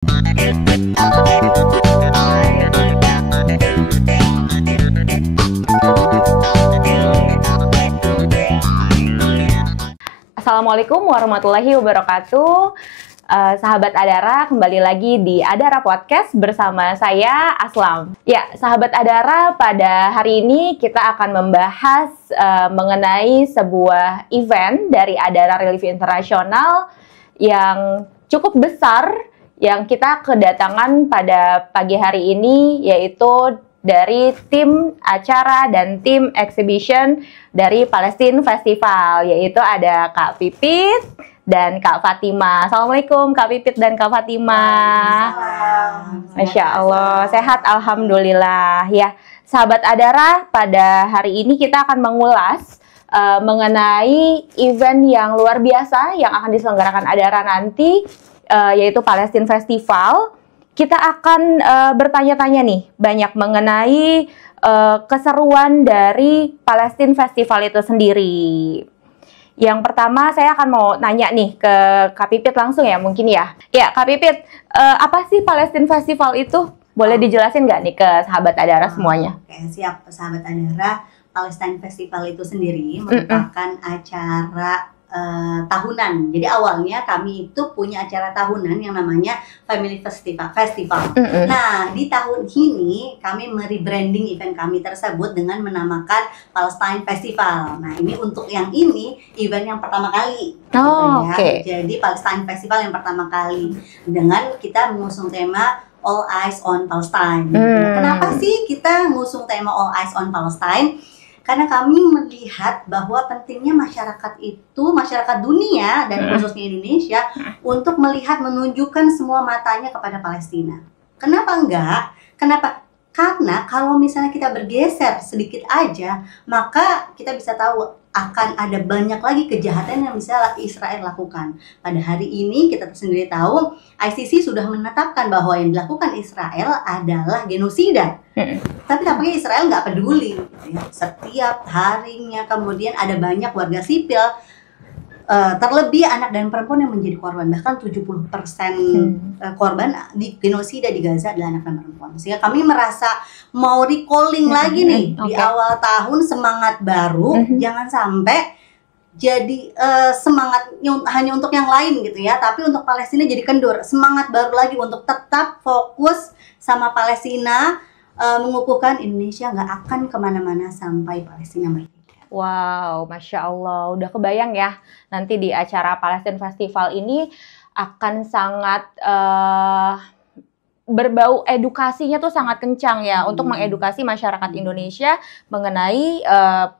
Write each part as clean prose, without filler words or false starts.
Assalamualaikum warahmatullahi wabarakatuh. Sahabat Adara, kembali lagi di Adara Podcast bersama saya Aslam. Ya, sahabat Adara, pada hari ini kita akan membahas mengenai sebuah event dari Adara Relief International yang cukup besar yang kita kedatangan pada pagi hari ini, yaitu dari tim acara dan tim exhibition dari Palestine Festival, yaitu ada Kak Pipit dan Kak Fatima. Assalamualaikum Kak Pipit dan Kak Fatima. Masya Allah, sehat alhamdulillah. Ya, sahabat Adara, pada hari ini kita akan mengulas mengenai event yang luar biasa yang akan diselenggarakan Adara nanti, yaitu Palestine Festival. Kita akan bertanya-tanya nih banyak mengenai keseruan dari Palestine Festival itu sendiri. Yang pertama saya akan mau nanya nih ke Kak Pipit langsung ya mungkin ya. Ya Kak Pipit, apa sih Palestine Festival itu? Boleh dijelasin nggak nih ke sahabat Adara semuanya? Oke, siap sahabat Adara. Palestine Festival itu sendiri merupakan acara tahunan. Jadi awalnya kami itu punya acara tahunan yang namanya Family Festival. Nah, di tahun ini kami merebranding event kami tersebut dengan menamakan Palestine Festival. Nah, ini untuk yang ini event yang pertama kali. Okay. Jadi Palestine Festival yang pertama kali dengan kita mengusung tema All Eyes on Palestine. Kenapa sih kita mengusung tema All Eyes on Palestine? Karena kami melihat bahwa pentingnya masyarakat itu, masyarakat dunia dan khususnya Indonesia untuk melihat, menunjukkan semua matanya kepada Palestina. Kenapa enggak? Kenapa? Karena kalau misalnya kita bergeser sedikit aja, maka kita bisa tahu akan ada banyak lagi kejahatan yang bisa Israel lakukan. Pada hari ini kita sendiri tahu ICC sudah menetapkan bahwa yang dilakukan Israel adalah genosida. Tapi tampaknya Israel nggak peduli. Setiap harinya kemudian ada banyak warga sipil, terlebih anak dan perempuan yang menjadi korban. Bahkan 70% korban di genosida di Gaza adalah anak dan perempuan. Sehingga kami merasa mau recalling lagi nih di awal tahun, semangat baru. Jangan sampai jadi semangat hanya untuk yang lain gitu ya, tapi untuk Palestina jadi kendur. Semangat baru lagi untuk tetap fokus sama Palestina, mengukuhkan Indonesia nggak akan kemana-mana sampai Palestina merdeka. Wow, Masya Allah, udah kebayang ya nanti di acara Palestine Festival ini akan sangat berbau edukasinya tuh sangat kencang ya untuk mengedukasi masyarakat Indonesia mengenai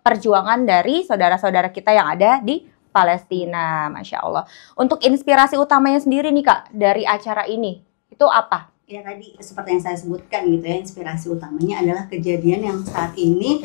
perjuangan dari saudara-saudara kita yang ada di Palestina, Masya Allah. Untuk inspirasi utamanya sendiri nih Kak dari acara ini, itu apa? Ya tadi seperti yang saya sebutkan gitu ya, inspirasi utamanya adalah kejadian yang saat ini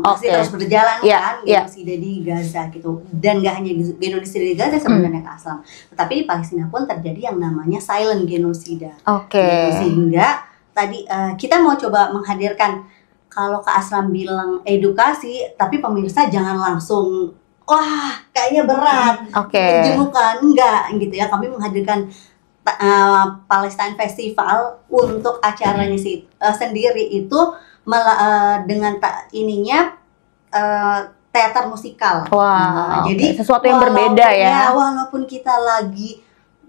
masih terus berjalan kan, genosida di Gaza gitu. Dan gak hanya genosida di Gaza sebenarnya Kak Aslam, tetapi di Palestina pun terjadi yang namanya silent genosida. Gitu. Sehingga tadi kita mau coba menghadirkan, kalau Kak Aslam bilang edukasi, tapi pemirsa jangan langsung wah kayaknya berat, jenukan, enggak gitu ya. Kami menghadirkan Palestine Festival untuk acaranya sendiri itu dengan teater musikal. Jadi sesuatu yang berbeda ya. Walaupun kita lagi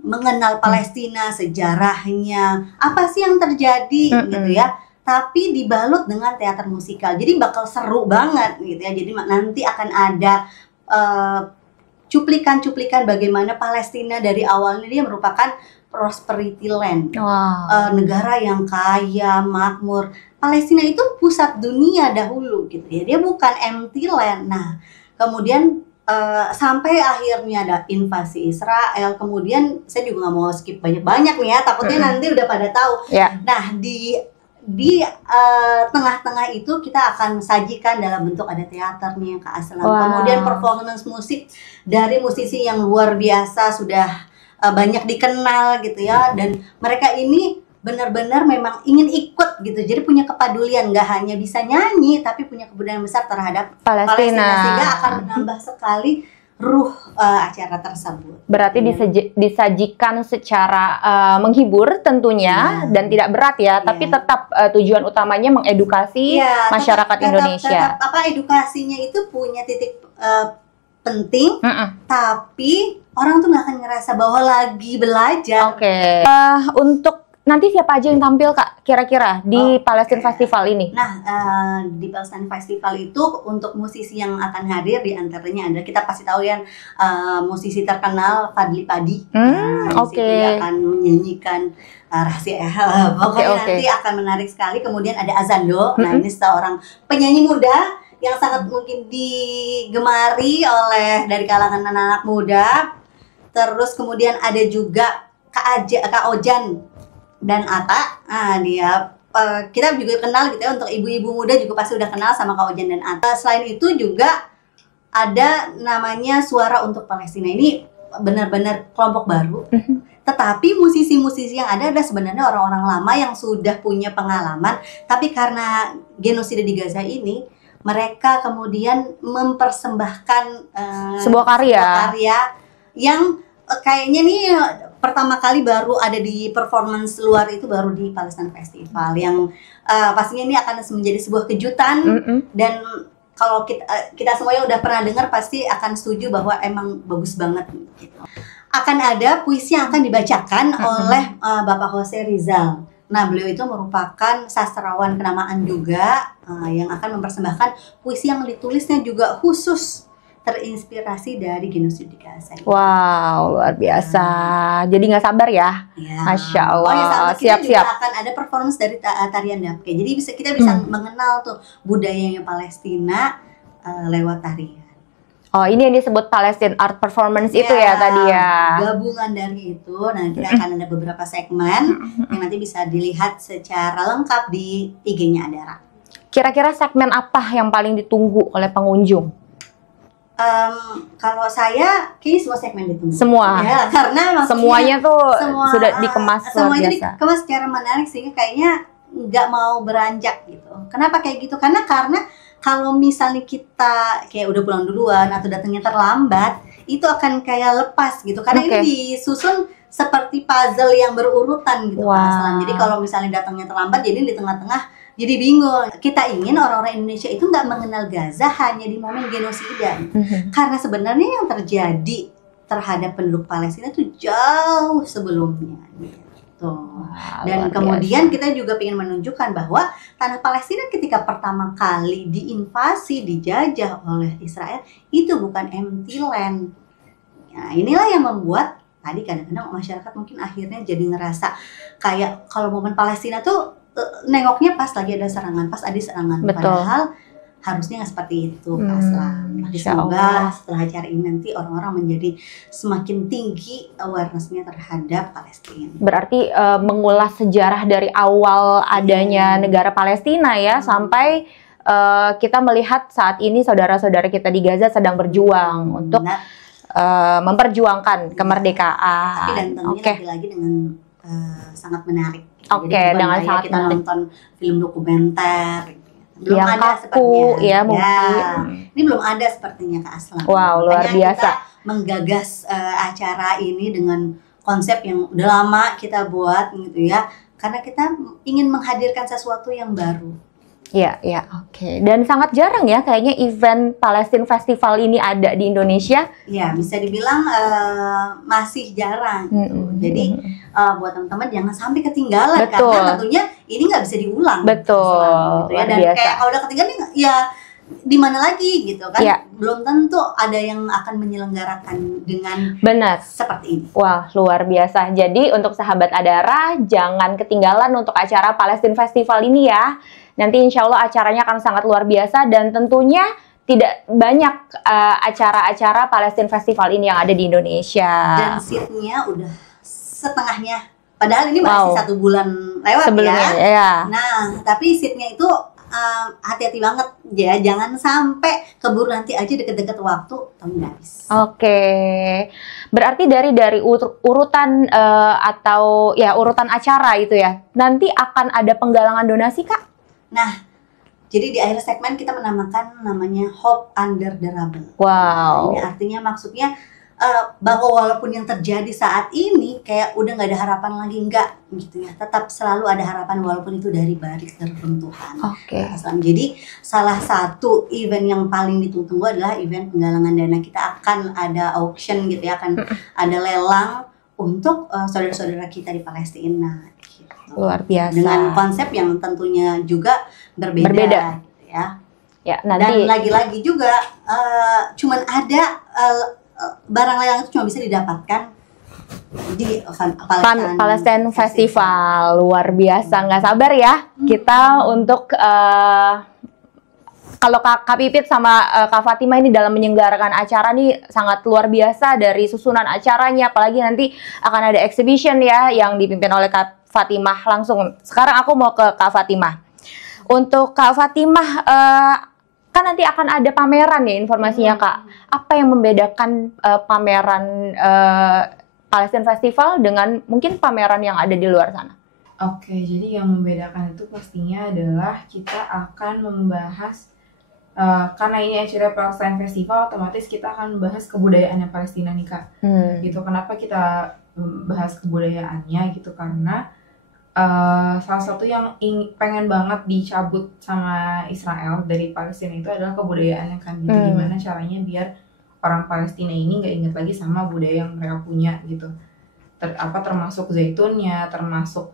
mengenal Palestina, sejarahnya, apa sih yang terjadi gitu ya, tapi dibalut dengan teater musikal. Jadi bakal seru banget gitu ya. Jadi nanti akan ada cuplikan-cuplikan bagaimana Palestina dari awalnya dia merupakan prosperity land, negara yang kaya, makmur. Palestina itu pusat dunia dahulu gitu ya, dia bukan empty land. Nah, kemudian sampai akhirnya ada invasi Israel, kemudian saya juga nggak mau skip banyak-banyak nih ya, takutnya nanti udah pada tahu. Nah, di tengah-tengah itu kita akan sajikan dalam bentuk ada teaternya Kak Aslam, kemudian performance musik dari musisi yang luar biasa, sudah banyak dikenal gitu ya, dan mereka ini benar-benar memang ingin ikut gitu, jadi punya kepedulian, nggak hanya bisa nyanyi tapi punya kepedulian besar terhadap Palestina, sehingga akan menambah sekali ruh acara tersebut. Berarti disajikan secara menghibur tentunya dan tidak berat ya, tapi tetap tujuan utamanya mengedukasi masyarakat Indonesia. Tetap edukasinya itu punya titik penting, tapi orang tuh nggak akan ngerasa bahwa lagi belajar. Oke. Untuk nanti siapa aja yang tampil Kak kira-kira di Palestine Festival ini? Nah, di Palestine Festival itu untuk musisi yang akan hadir di antaranya adalah kita pasti tahu ya musisi terkenal Fadly Padi. Dia akan menyanyikan rahasia. Pokoknya nanti akan menarik sekali. Kemudian ada Azando. Nah, ini seorang penyanyi muda yang sangat mungkin digemari oleh dari kalangan anak-anak muda. Terus kemudian ada juga Kak Ojan dan Ata. Dia kita juga kenal gitu ya, untuk ibu-ibu muda juga pasti udah kenal sama Kak Ojan dan Ata. Selain itu juga ada namanya Suara untuk Palestina. Ini benar-benar kelompok baru. Tetapi musisi-musisi yang ada adalah sebenarnya orang-orang lama yang sudah punya pengalaman, tapi karena genosida di Gaza ini, mereka kemudian mempersembahkan sebuah karya yang kayaknya nih pertama kali baru ada di performance luar itu baru di Palestine Festival, yang pastinya ini akan menjadi sebuah kejutan. Dan kalau kita semuanya udah pernah dengar pasti akan setuju bahwa emang bagus banget gitu. Akan ada puisi yang akan dibacakan oleh Bapak Jose Rizal. Nah, beliau itu merupakan sastrawan kenamaan juga yang akan mempersembahkan puisi yang ditulisnya juga khusus terinspirasi dari genosida di Gaza. Wow, luar biasa. Jadi nggak sabar ya? Masya Allah. Siap-siap. Akan ada performance dari tarian Dabke. Jadi kita bisa mengenal tuh budayanya Palestina lewat tarian. Oh, ini yang disebut Palestine Art Performance itu ya tadi ya? Gabungan dari itu. Nah, kita akan ada beberapa segmen yang nanti bisa dilihat secara lengkap di IG-nya Adara. Kira-kira segmen apa yang paling ditunggu oleh pengunjung? Kalau saya, kayaknya semua segmen ditunggu. Semua? Ya, karena semuanya tuh sudah dikemas semua luar biasa. Itu dikemas secara menarik sehingga kayaknya nggak mau beranjak gitu. Kenapa kayak gitu? Karena kalau misalnya kita kayak udah pulang duluan atau datangnya terlambat, itu akan kayak lepas gitu. Karena ini disusun seperti puzzle yang berurutan gitu. Jadi kalau misalnya datangnya terlambat, jadi di tengah-tengah jadi bingung. Kita ingin orang-orang Indonesia itu nggak mengenal Gaza hanya di momen genosida. Karena sebenarnya yang terjadi terhadap penduduk Palestina itu jauh sebelumnya. Dan kemudian kita juga ingin menunjukkan bahwa tanah Palestina ketika pertama kali diinvasi, dijajah oleh Israel, itu bukan empty land. Nah, inilah yang membuat tadi kadang-kadang masyarakat mungkin akhirnya jadi ngerasa kayak kalau momen Palestina tuh nengoknya pas lagi ada serangan, pas ada serangan. Padahal harusnya nggak seperti itu, semoga setelah acara ini nanti orang-orang menjadi semakin tinggi awareness-nya terhadap Palestina. Berarti mengulas sejarah dari awal adanya negara Palestina ya, sampai kita melihat saat ini saudara-saudara kita di Gaza sedang berjuang untuk memperjuangkan kemerdekaan. Tapi dan tentunya lagi-lagi dengan sangat menarik. Dengan sangat kita nonton film dokumenter. Belum yang ada kaku ya mungkin. Ini belum ada sepertinya Kak Aslam. Wow, luar biasa. Kita menggagas acara ini dengan konsep yang udah lama kita buat gitu ya. Karena kita ingin menghadirkan sesuatu yang baru. Ya, oke. Dan sangat jarang ya kayaknya event Palestine Festival ini ada di Indonesia. Ya, bisa dibilang masih jarang. Jadi buat teman-teman jangan sampai ketinggalan. Karena tentunya ini nggak bisa diulang. Betul. Gitu ya. Dan kayak kalau udah ketinggalan ya di mana lagi gitu kan? Belum tentu ada yang akan menyelenggarakan dengan seperti ini. Wah, luar biasa. Jadi untuk sahabat Adara jangan ketinggalan untuk acara Palestine Festival ini ya. Nanti insya Allah acaranya akan sangat luar biasa dan tentunya tidak banyak acara-acara Palestine Festival ini yang ada di Indonesia. Dan seatnya udah setengahnya. Padahal ini masih 1 bulan lewat sebelumnya, ya. Nah, tapi seatnya itu hati-hati banget ya. Jangan sampai keburu nanti aja deket-deket waktu tahun habis. Oke. Berarti dari urutan atau ya urutan acara itu ya. Nanti akan ada penggalangan donasi, Kak? Nah, Jadi di akhir segmen kita menamakan namanya Hope Under the Rubble. Wow. Ini artinya maksudnya bahwa walaupun yang terjadi saat ini kayak udah nggak ada harapan lagi, enggak gitu ya, tetap selalu ada harapan walaupun itu dari balik reruntuhan. Oke. Jadi salah satu event yang paling ditunggu adalah event penggalangan dana. Kita akan ada auction gitu ya, akan ada lelang untuk saudara-saudara kita di Palestina. Gitu. Luar biasa. Dengan konsep yang tentunya juga berbeda. Gitu ya. Ya, nanti. Dan lagi-lagi juga cuman ada barang lelang itu cuma bisa didapatkan di Palestine Festival. Luar biasa, nggak sabar ya kita untuk kalau Kak Pipit sama Kak Fatimah ini dalam menyelenggarakan acara nih sangat luar biasa dari susunan acaranya, apalagi nanti akan ada exhibition ya yang dipimpin oleh Kak Fatimah langsung. Sekarang aku mau ke Kak Fatimah. Untuk Kak Fatimah, kan nanti akan ada pameran ya informasinya Kak. Apa yang membedakan pameran Palestine Festival dengan mungkin pameran yang ada di luar sana? Oke, jadi yang membedakan itu pastinya adalah kita akan membahas karena ini acara Palestine Festival, otomatis kita akan membahas kebudayaannya Palestina nih Kak. Gitu. Kenapa kita bahas kebudayaannya gitu? Karena salah satu yang pengen banget dicabut sama Israel dari Palestina itu adalah kebudayaannya kan. Jadi gimana caranya biar orang Palestina ini nggak ingat lagi sama budaya yang mereka punya gitu. Termasuk zaitunnya, termasuk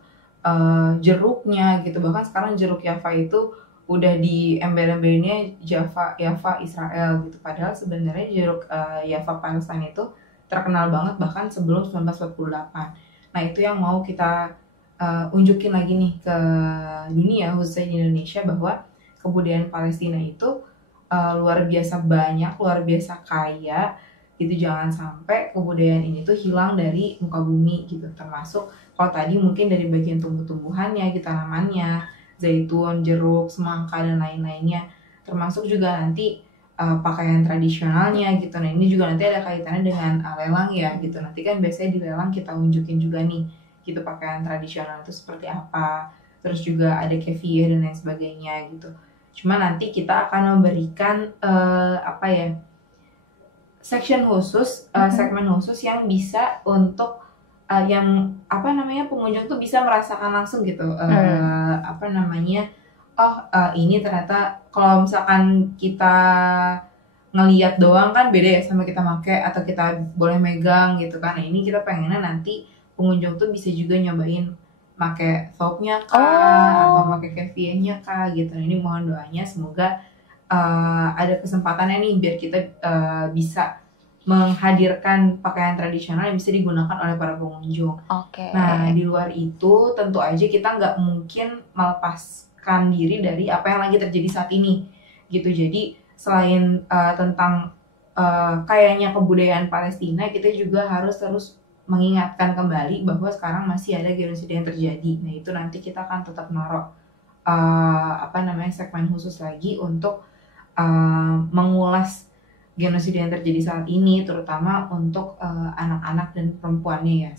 jeruknya gitu. Bahkan sekarang jeruk Yafa itu udah di embel-embelnya Yafa Israel gitu. Padahal sebenarnya jeruk Yafa Palestina itu terkenal banget bahkan sebelum 1948. Nah itu yang mau kita unjukin lagi nih ke dunia, khususnya di Indonesia, bahwa kebudayaan Palestina itu luar biasa banyak, luar biasa kaya gitu. Jangan sampai kebudayaan ini tuh hilang dari muka bumi gitu. Termasuk kalau tadi mungkin dari bagian tumbuh-tumbuhannya, gitu, tanamannya, zaitun, jeruk, semangka dan lain-lainnya. Termasuk juga nanti pakaian tradisionalnya gitu. Nah ini juga nanti ada kaitannya dengan lelang ya gitu. Nanti kan biasanya di lelang kita unjukin juga nih gitu pakaian tradisional itu seperti apa, terus juga ada kefiyeh dan lain sebagainya gitu. Cuma nanti kita akan memberikan section khusus, segmen khusus yang bisa untuk yang pengunjung tuh bisa merasakan langsung gitu. Ini ternyata kalau misalkan kita ngelihat doang kan beda ya sama kita pakai atau kita boleh megang gitu kan. Nah ini kita pengennya nanti pengunjung tuh bisa juga nyobain pakai thawbnya atau pakai kefiyehnya gitu. Nah, ini mohon doanya semoga ada kesempatannya nih biar kita bisa menghadirkan pakaian tradisional yang bisa digunakan oleh para pengunjung. Nah di luar itu tentu aja kita nggak mungkin melepaskan diri dari apa yang lagi terjadi saat ini gitu. Jadi selain tentang kayanya kebudayaan Palestina, kita juga harus terus mengingatkan kembali bahwa sekarang masih ada genosida yang terjadi. Nah itu nanti kita akan tetap naruh segmen khusus lagi untuk mengulas genosida yang terjadi saat ini, terutama untuk anak-anak dan perempuannya ya.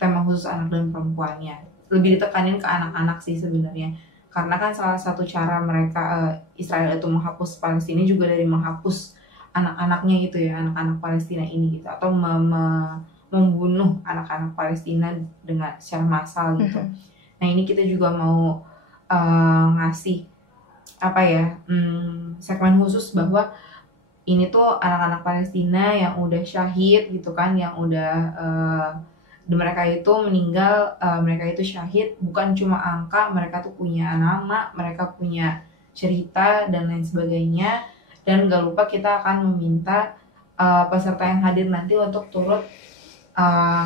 Tema khusus anak dan perempuannya lebih ditekanin ke anak-anak sih sebenarnya, karena kan salah satu cara mereka Israel itu menghapus Palestina juga dari menghapus anak-anaknya gitu ya, anak-anak Palestina ini gitu, atau membunuh anak-anak Palestina dengan secara massal gitu. Nah ini kita juga mau ngasih segmen khusus bahwa ini tuh anak-anak Palestina yang udah syahid gitu kan, yang udah mereka itu meninggal, mereka itu syahid bukan cuma angka, mereka tuh punya nama, mereka punya cerita dan lain sebagainya. Dan gak lupa kita akan meminta peserta yang hadir nanti untuk turut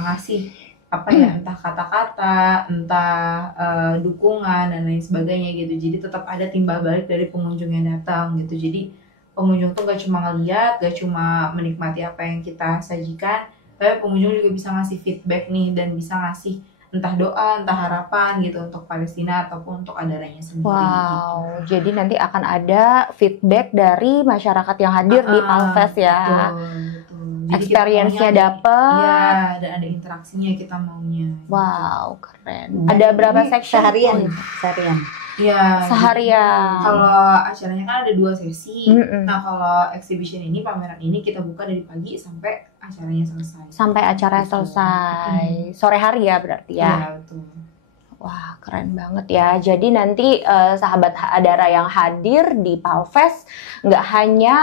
ngasih entah kata-kata, entah dukungan dan lain sebagainya gitu. Jadi tetap ada timbal balik dari pengunjung yang datang gitu. Jadi pengunjung tuh gak cuma ngeliat, gak cuma menikmati apa yang kita sajikan, tapi pengunjung juga bisa ngasih feedback nih dan bisa ngasih entah doa, entah harapan gitu untuk Palestina ataupun untuk adaranya sendiri. Wow, gitu. Jadi nanti akan ada feedback dari masyarakat yang hadir di Palfest ya. Betul. Experience-nya dapet. Iya, dan ada interaksinya kita maunya. Wow, keren. Ada berapa section? Seharian. Iya. seharian. Kalau acaranya kan ada 2 sesi. Mm-mm. Nah, kalau exhibition ini, pameran ini kita buka dari pagi sampai acaranya selesai. Sampai acara Gitu. selesai. Sore hari ya berarti ya. Iya, betul. Wah, keren banget ya. Jadi nanti sahabat Adara yang hadir di Palfest nggak hanya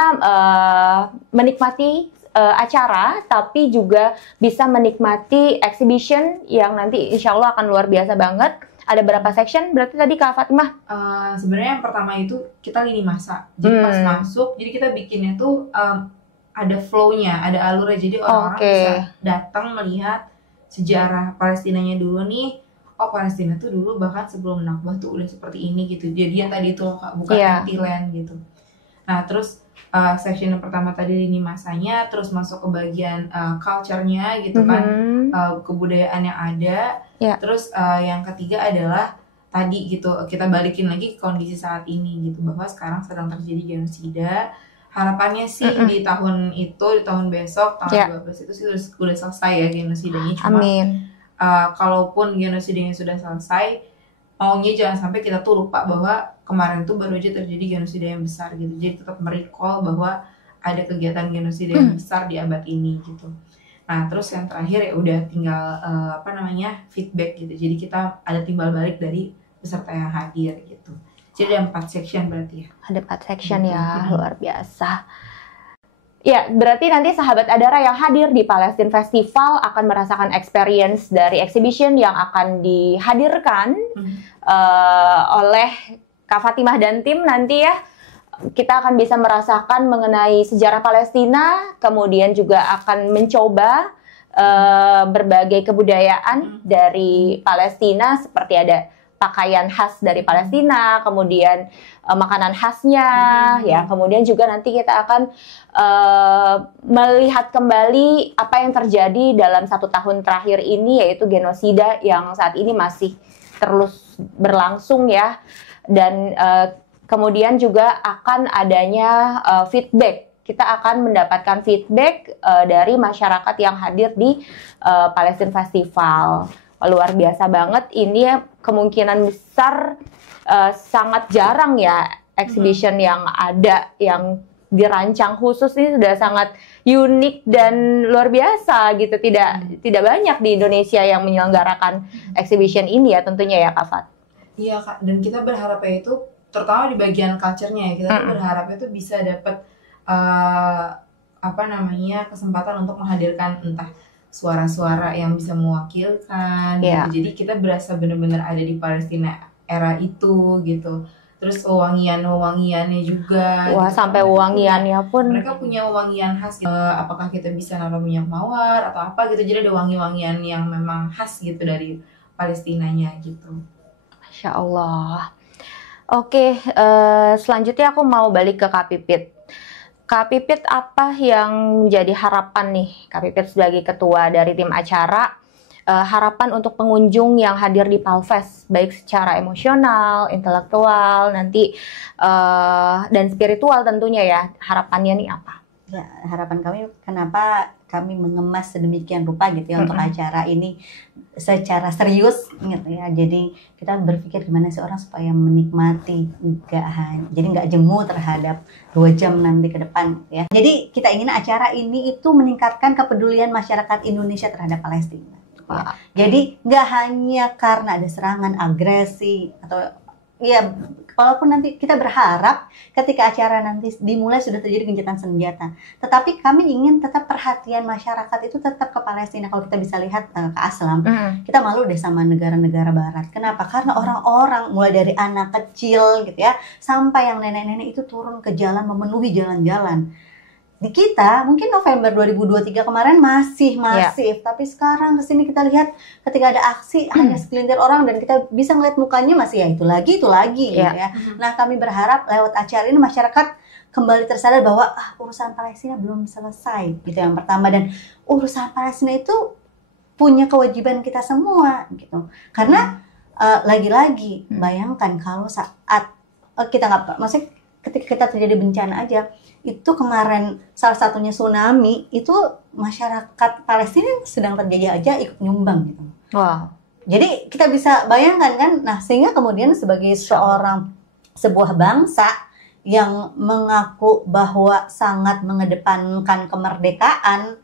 menikmati acara, tapi juga bisa menikmati exhibition yang nanti insya Allah akan luar biasa banget. Ada berapa section? Berarti tadi Kak Fatimah? Sebenarnya yang pertama itu kita lini masa. Jadi pas masuk, jadi kita bikinnya tuh ada flow-nya, ada alurnya. Jadi orang-orang bisa datang melihat sejarah Palestinanya dulu nih. Oh, Palestina tuh dulu bahkan sebelum Nakbah tuh udah seperti ini gitu. Jadi yang tadi itu Kak, bukan anti-land gitu. Nah, terus section yang pertama tadi lini masanya, terus masuk ke bagian culture-nya gitu kan, kebudayaan yang ada. Terus yang ketiga adalah tadi gitu, kita balikin lagi ke kondisi saat ini gitu, bahwa sekarang sedang terjadi genosida. Harapannya sih di tahun itu, di tahun besok, tahun 12 itu sih udah selesai ya genosidanya. Cuma kalaupun genosidanya sudah selesai, maunya jangan sampai kita tuh lupa bahwa kemarin tuh baru aja terjadi genosida yang besar gitu. Jadi tetap merecall bahwa ada kegiatan genosida yang besar di abad ini gitu. Nah, terus yang terakhir ya udah tinggal feedback gitu. Jadi kita ada timbal balik dari peserta yang hadir gitu. Jadi ada 4 section berarti ya. Ada 4 section ya, luar biasa. Ya, berarti nanti sahabat Adara yang hadir di Palestine Festival akan merasakan experience dari exhibition yang akan dihadirkan oleh Kak Fatimah dan tim nanti ya. Kita akan bisa merasakan mengenai sejarah Palestina, kemudian juga akan mencoba berbagai kebudayaan dari Palestina, seperti ada pakaian khas dari Palestina, kemudian makanan khasnya, ya. Kemudian juga nanti kita akan melihat kembali apa yang terjadi dalam 1 tahun terakhir ini, yaitu genosida yang saat ini masih terus berlangsung ya. Dan kemudian juga akan adanya feedback. Kita akan mendapatkan feedback dari masyarakat yang hadir di Palestine Festival. Luar biasa banget, ini kemungkinan besar sangat jarang ya exhibition yang ada, yang dirancang khusus ini sudah sangat unik dan luar biasa gitu. Tidak banyak di Indonesia yang menyelenggarakan exhibition ini ya tentunya ya Kak Fat. Iya Kak, dan kita berharapnya itu terutama di bagian culture-nya ya, kita berharapnya itu bisa dapat kesempatan untuk menghadirkan entah suara-suara yang bisa mewakilkan gitu. Jadi kita berasa benar-benar ada di Palestina era itu gitu. Terus wewangian-wewangiannya juga. Wah, gitu. Sampai wewangiannya pun mereka punya wewangian khas. Apakah kita bisa naruh minyak mawar atau apa gitu. Jadi ada wangi-wangian yang memang khas gitu dari Palestinanya gitu. Masya Allah. Oke, selanjutnya aku mau balik ke Kak Pipit. Kak Pipit, apa yang menjadi harapan nih Kak Pipit sebagai ketua dari tim acara, harapan untuk pengunjung yang hadir di Palfest, baik secara emosional, intelektual, nanti dan spiritual tentunya ya, harapannya nih apa? Ya, harapan kami, kenapa kami mengemas sedemikian rupa gitu ya untuk acara ini secara serius gitu ya. Jadi kita berpikir gimana sih orang supaya menikmati, jadi nggak jemu terhadap 2 jam nanti ke depan ya. Jadi kita ingin acara ini itu meningkatkan kepedulian masyarakat Indonesia terhadap Palestina. Ya. Jadi nggak hanya karena ada serangan, agresi atau ya, walaupun nanti kita berharap ketika acara nanti dimulai sudah terjadi gencatan senjata, tetapi kami ingin tetap perhatian masyarakat itu tetap ke Palestina. Kalau kita bisa lihat ke Aslam, kita malu deh sama negara-negara Barat. Kenapa? Karena orang-orang mulai dari anak kecil gitu ya, sampai yang nenek-nenek itu turun ke jalan, memenuhi jalan-jalan. Di kita mungkin November 2023 kemarin masih masif, tapi sekarang kesini kita lihat ketika ada aksi hanya segelintir orang dan kita bisa ngeliat mukanya masih ya itu lagi gitu ya. Nah, kami berharap lewat acara ini masyarakat kembali tersadar bahwa urusan Palestina belum selesai gitu yang pertama, dan urusan Palestina itu punya kewajiban kita semua gitu. Karena lagi-lagi bayangkan kalau saat kita nggak, maksudnya ketika kita terjadi bencana aja, itu kemarin salah satunya tsunami, itu masyarakat Palestina sedang terjadi aja ikut nyumbang gitu. Wow. Jadi kita bisa bayangkan kan, nah sehingga kemudian sebagai sebuah bangsa yang mengaku bahwa sangat mengedepankan kemerdekaan,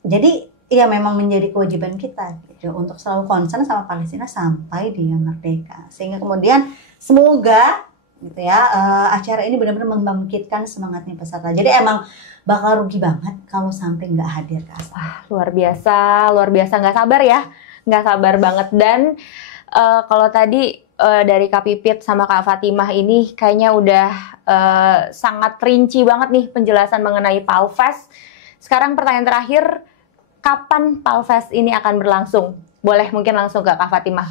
jadi ya memang menjadi kewajiban kita gitu, untuk selalu concern sama Palestina sampai dia merdeka. Sehingga kemudian semoga gitu ya, acara ini benar-benar membangkitkan semangatnya peserta. Jadi emang bakal rugi banget kalau sampai nggak hadir ke Asma. Luar biasa, nggak sabar ya. Nggak sabar banget. Dan kalau tadi dari Kak Pipit sama Kak Fatimah ini kayaknya udah sangat rinci banget nih penjelasan mengenai Palfest. Sekarang pertanyaan terakhir, kapan Palfest ini akan berlangsung? Boleh mungkin langsung ke Kak Fatimah.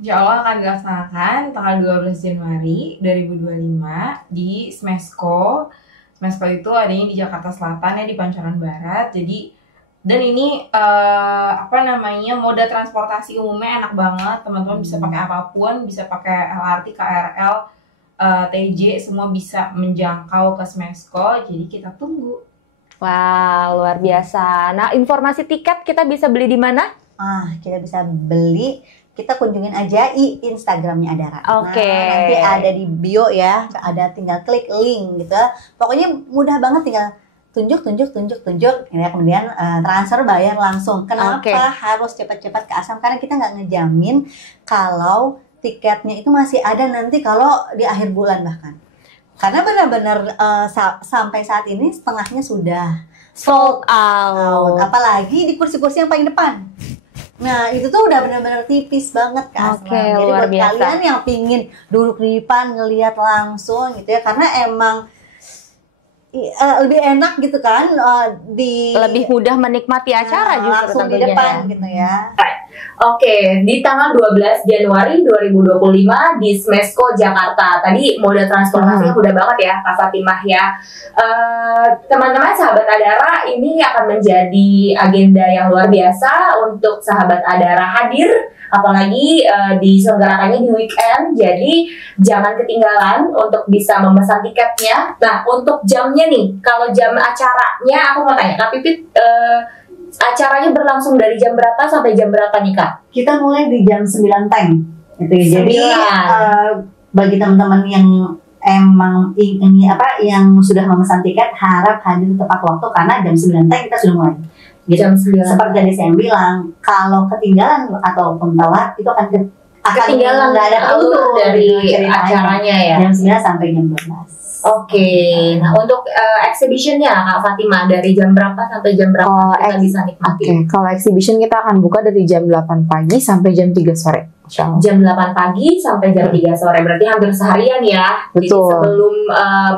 Insya Allah akan dilaksanakan tanggal 12 Januari 2025 di Smesco. Smesco itu adanya di Jakarta Selatan ya, di Pancoran Barat. Jadi dan ini moda transportasi umumnya enak banget, teman-teman bisa pakai apapun, bisa pakai LRT, KRL, TJ, semua bisa menjangkau ke Smesco. Jadi kita tunggu. Wah, luar biasa. Nah, informasi tiket kita bisa beli di mana? Kita bisa beli, kita kunjungin aja Instagramnya Adara. Oke. Nah, nanti ada di bio ya, ada tinggal klik link gitu. Pokoknya mudah banget, tinggal tunjuk ya, kemudian transfer bayar langsung. Kenapa harus cepat-cepat ke Asam? Karena kita nggak ngejamin kalau tiketnya itu masih ada nanti kalau di akhir bulan bahkan. Karena benar-benar sampai saat ini setengahnya sudah sold out. Apalagi di kursi-kursi yang paling depan. Nah itu tuh udah benar-benar tipis banget Kak Asma. Jadi luar buat biasa. kalian yang pingin duduk di depan ngelihat langsung gitu ya, karena emang lebih enak gitu kan, lebih mudah menikmati acara justru langsung di depan gitu ya. Oke, di tanggal 12 Januari 2025 di Smesco Jakarta. Tadi moda transportasinya mudah banget ya Kak Fatimah ya. Teman-teman sahabat Adara, ini akan menjadi agenda yang luar biasa untuk sahabat Adara hadir, apalagi diselenggarakannya di weekend. Jadi jangan ketinggalan untuk bisa memesan tiketnya. Nah, untuk jamnya nih, kalau jam acaranya aku mau tanya Kak Pipit, acaranya berlangsung dari jam berapa sampai jam berapa nih Kak? Kita mulai di jam 9 teng gitu ya. Jadi bagi teman-teman yang emang ini yang sudah memesan tiket, harap hadir tepat waktu karena jam 9 teng kita sudah mulai. Jam 9. Seperti tadi saya bilang, kalau ketinggalan ataupun telat itu akan ketinggalan, nggak ada alur dari acaranya ya. Jam 9 sampai jam 12. Oke. Nah untuk exhibitionnya Kak Fatimah, dari jam berapa sampai jam berapa kita bisa nikmati? Kalau exhibition kita akan buka dari jam 8 pagi sampai jam 3 sore. Jam 8 pagi sampai jam 3 sore, berarti hampir seharian ya. Betul. Jadi sebelum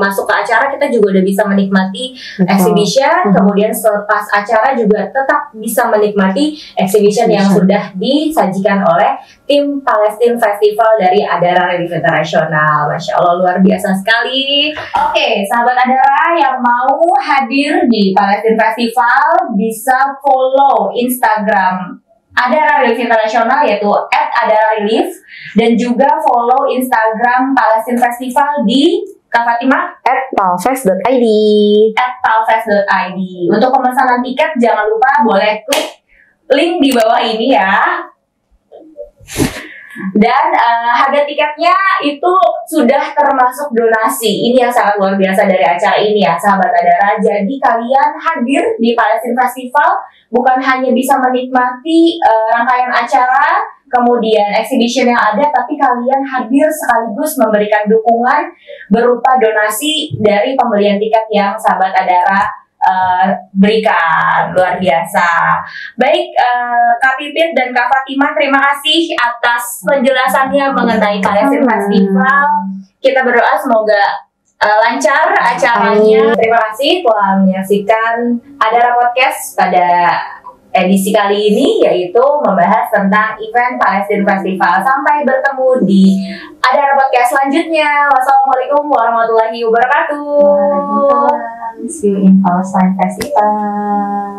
masuk ke acara kita juga udah bisa menikmati exhibition, kemudian selepas acara juga tetap bisa menikmati exhibition yang sudah disajikan oleh tim Palestine Festival dari Adara Relief International. Masya Allah, luar biasa sekali. Oke, sahabat Adara yang mau hadir di Palestine Festival bisa follow Instagram Adara Relief International, yaitu @adararelief, dan juga follow Instagram Palestine Festival di Kak Fatimah @palfest.id. @palfest.id. Untuk pemesanan tiket jangan lupa boleh klik link di bawah ini ya. Dan harga tiketnya itu sudah termasuk donasi. Ini yang sangat luar biasa dari acara ini ya sahabat Adara. Jadi kalian hadir di Palestine Festival bukan hanya bisa menikmati rangkaian acara, kemudian exhibition yang ada, tapi kalian hadir sekaligus memberikan dukungan berupa donasi dari pembelian tiket yang sahabat Adara berikan. Luar biasa. Baik, Kak Pipit dan Kak Fatimah, terima kasih atas penjelasannya mengenai Palestine Festival. Kita berdoa semoga lancar acaranya. Terima kasih telah menyaksikan Adara Podcast pada edisi kali ini, yaitu membahas tentang event Palestine Festival. Sampai bertemu di Adara Podcast selanjutnya. Wassalamualaikum warahmatullahi wabarakatuh. Waalaikumsalam. See you in Palestine Festival.